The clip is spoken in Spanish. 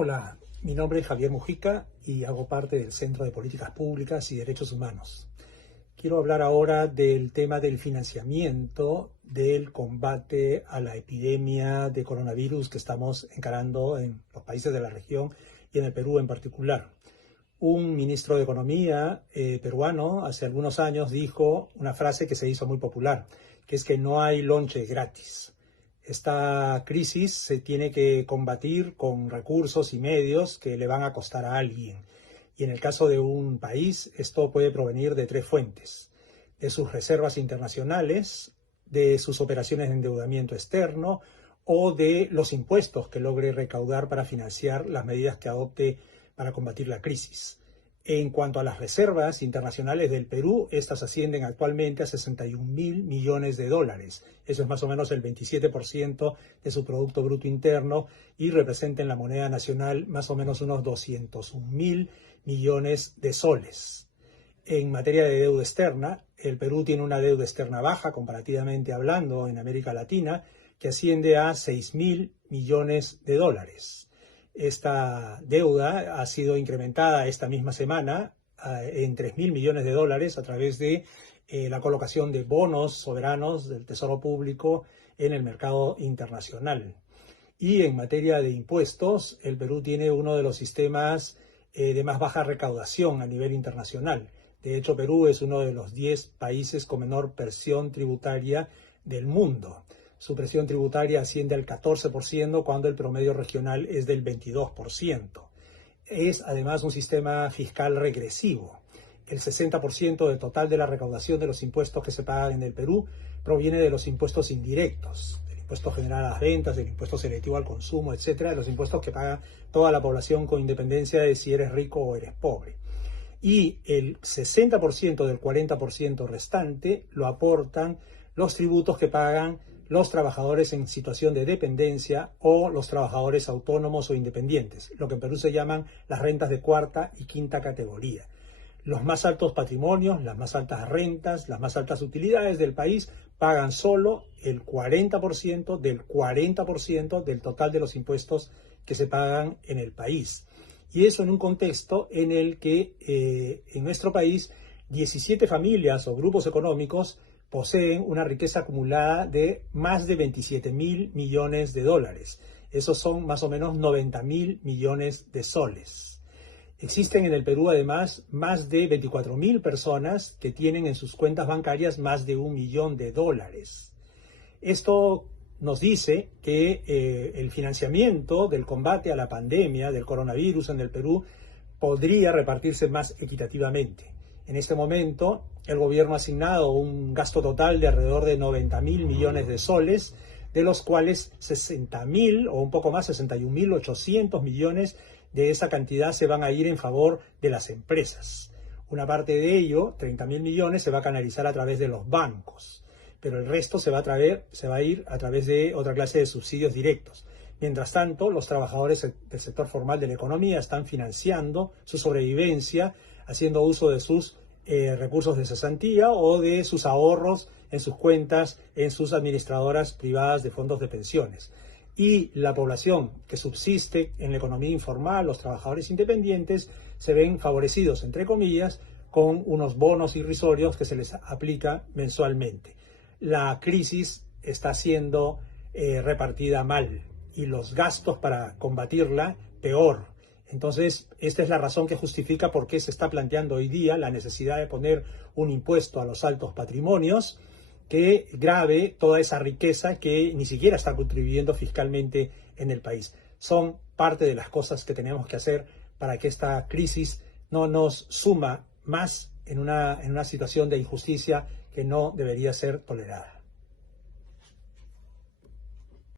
Hola, mi nombre es Javier Mujica y hago parte del Centro de Políticas Públicas y Derechos Humanos. Quiero hablar ahora del tema del financiamiento del combate a la epidemia de coronavirus que estamos encarando en los países de la región y en el Perú en particular. Un ministro de Economía peruano hace algunos años dijo una frase que se hizo muy popular, que es que no hay lonche gratis. Esta crisis se tiene que combatir con recursos y medios que le van a costar a alguien. Y en el caso de un país, esto puede provenir de tres fuentes: de sus reservas internacionales, de sus operaciones de endeudamiento externo o de los impuestos que logre recaudar para financiar las medidas que adopte para combatir la crisis. En cuanto a las reservas internacionales del Perú, estas ascienden actualmente a 61.000 millones de dólares. Eso es más o menos el 27% de su Producto Bruto Interno y representa en la moneda nacional más o menos unos 201.000 millones de soles. En materia de deuda externa, el Perú tiene una deuda externa baja, comparativamente hablando, en América Latina, que asciende a 6.000 millones de dólares. Esta deuda ha sido incrementada esta misma semana en 3.000 millones de dólares a través de la colocación de bonos soberanos del Tesoro Público en el mercado internacional. Y en materia de impuestos, el Perú tiene uno de los sistemas de más baja recaudación a nivel internacional. De hecho, Perú es uno de los 10 países con menor presión tributaria del mundo. Su presión tributaria asciende al 14% cuando el promedio regional es del 22%. Es además un sistema fiscal regresivo. El 60% del total de la recaudación de los impuestos que se pagan en el Perú proviene de los impuestos indirectos, del impuesto general a las ventas, del impuesto selectivo al consumo, etcétera, de los impuestos que paga toda la población con independencia de si eres rico o eres pobre. Y el 60% del 40% restante lo aportan los tributos que pagan los trabajadores en situación de dependencia o los trabajadores autónomos o independientes, lo que en Perú se llaman las rentas de cuarta y quinta categoría. Los más altos patrimonios, las más altas rentas, las más altas utilidades del país pagan solo el 40% del total de los impuestos que se pagan en el país. Y eso en un contexto en el que en nuestro país 17 familias o grupos económicos poseen una riqueza acumulada de más de 27.000 millones de dólares. Esos son más o menos 90.000 millones de soles. Existen en el Perú además más de 24.000 personas que tienen en sus cuentas bancarias más de $1 millón. Esto nos dice que el financiamiento del combate a la pandemia del coronavirus en el Perú podría repartirse más equitativamente. En este momento, el gobierno ha asignado un gasto total de alrededor de 90.000 millones de soles, de los cuales 60.000 o un poco más, 61.800 millones de esa cantidad se van a ir en favor de las empresas. Una parte de ello, 30.000 millones, se va a canalizar a través de los bancos, pero el resto se va a ir a través de otra clase de subsidios directos. Mientras tanto, los trabajadores del sector formal de la economía están financiando su sobrevivencia, haciendo uso de sus recursos de cesantía o de sus ahorros en sus cuentas, en sus administradoras privadas de fondos de pensiones. Y la población que subsiste en la economía informal, los trabajadores independientes, se ven favorecidos, entre comillas, con unos bonos irrisorios que se les aplica mensualmente. La crisis está siendo repartida mal y los gastos para combatirla peor. Entonces, esta es la razón que justifica por qué se está planteando hoy día la necesidad de poner un impuesto a los altos patrimonios que grave toda esa riqueza que ni siquiera está contribuyendo fiscalmente en el país. Son parte de las cosas que tenemos que hacer para que esta crisis no nos suma más en una situación de injusticia que no debería ser tolerada.